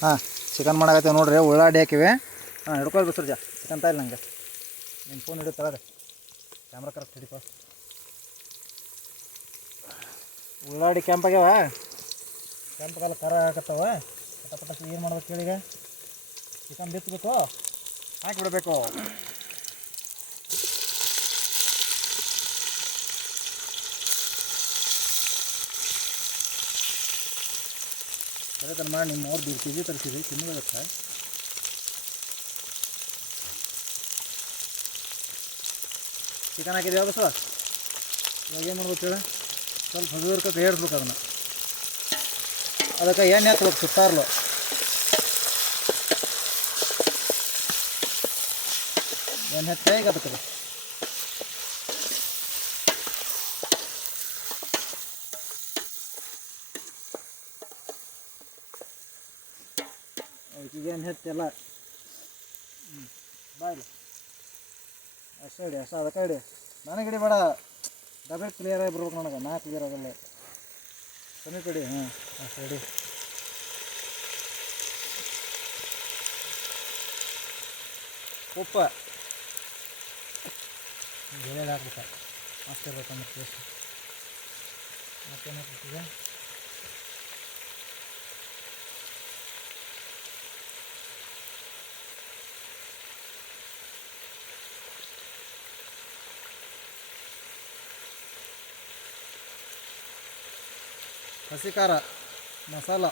ಹಾಂ ಚಿಕನ್ ಮಾಡಾಕತ್ತೀವಿ ನೋಡ್ರಿ. ಉಳ್ಳಾಗಡ್ಡಿ ಹಾಕಿವಿ. ಹಾಂ ಹಿಡ್ಕೊಳ್ಬೇಕು ಸರ್ ಚಿಕನ್ ತಾಯಿಲ್ಲ ನಂಗೆ. ನಿಮ್ಮ ಫೋನ್ ಹಿಡಿತಾಳೆ ಕ್ಯಾಮ್ರಾ ಕರೆಕ್ಟ್ ಹಿಡಿಕೋ. ಉಳ್ಳಾಗಡ್ಡಿ ಕೆಂಪಾಗ್ಯಾವ. ಕೆಂಪಗೆಲ್ಲ ಖಾರ ಹಾಕತ್ತವ. ಪಟ ಏನು ಮಾಡ್ಬೇಕು ಕೇಳಿಗ. ಚಿಕನ್ ಬಿತ್ತಬೇಕು, ಹಾಕಿಬಿಡ್ಬೇಕು. ಅದಕ್ಕೆ ಮಾಡಿ ನಿಮ್ಮ ಅವ್ರು 2 kg ತರಿಸಿರಿ ತಿನ್ನೋದಕ್ಕೆ. ಚಿಕನ್ ಹಾಕಿದ್ವಿ ಬಸ್. ಇವಾಗ ಏನು ಮಾಡ್ಬೇಕು ಹೇಳಿ, ಸ್ವಲ್ಪ ಹಗುರ್ಕ ಕೈ ಹಿಡಿಸ್ಬೇಕು ಅದನ್ನು. ಅದಕ್ಕೆ ಎಣ್ಣೆ ಹಾಕ್ಬೇಕು ಸುತ್ತಾರ್ಲು. ಎಣ್ಣೆ ಹಚ್ಚಿ ಈಗ ಅದಕ್ಕೆ ಏನು ಹೆಚ್ಚೆಲ್ಲ ಬಾಯ್ಲಿ ಅಷ್ಟೇ ಹಿಡಿ. ಅಷ್ಟ ಅದಕ್ಕೆ ಹಿಡಿ, ನನಗೆ ಹಿಡಿ ಬೇಡ. ಡಬಲ್ ಕ್ಲಿಯರಾಗಿ ಬರ್ಬೇಕು ನನಗೆ. ನಾ ಕ್ಲಿಯರ್ ಆಗಲ್ಲ. ಸಮೀಪ ಹಿಡಿ. ಹಾಂ ಅಷ್ಟೇ ಹಿಡಿ. ಉಪ್ಪು ಬೆಳೆದು ಹಾಕ್ಬೇಕು. ಅಷ್ಟೇ ಇರ್ಬೇಕಂದ್ರೆ ಟೇಸ್ಟ್. ಮತ್ತೇನು ಹಾಕ್ಬೇಕಿದೆ? ಹಸಿ ಖಾರ, ಮಸಾಲ,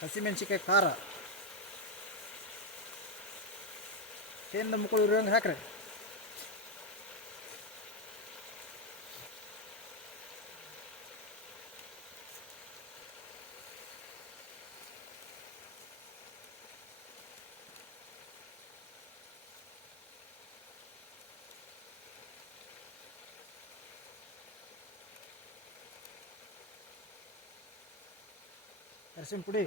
ಹಸಿಮೆಣ್ಸಿಕಾಯಿ ಖಾರ, ತಿಂದ ಮುಕ್ಕಳು ಇರೋಂಗೆ ಹಾಕ್ರಿ. ಅರಿಶಿನ ಪುಡಿ,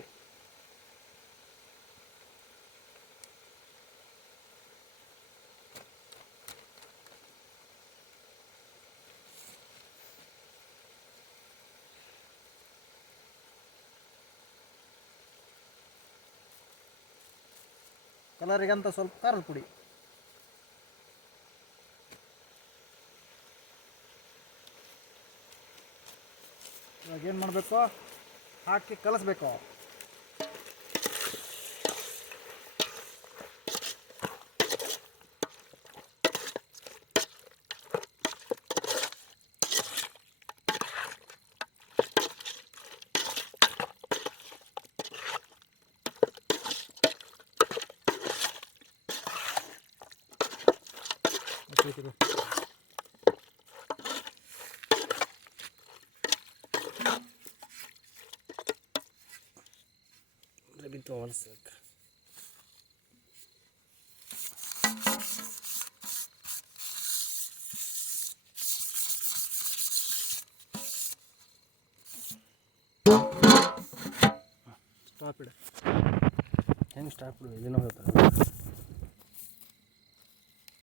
ಕಲರಿಗಂತ ಸ್ವಲ್ಪ ಖಾರದ ಪುಡಿ. ಇವಾಗ ಏನು ಮಾಡಬೇಕು, ಹಾಕಿ ಕಲಿಸ್ಬೇಕು. ಬಿತ್ತು ಅನಿಸ್ಬೇಕು. ಸ್ಟಾಪ್ ಇಡು. ಹೆಂಗೆ ಸ್ಟಾಪ್ ಇಡು? ಇದನ್ನ ಹೋಗ್ತಾರೆ.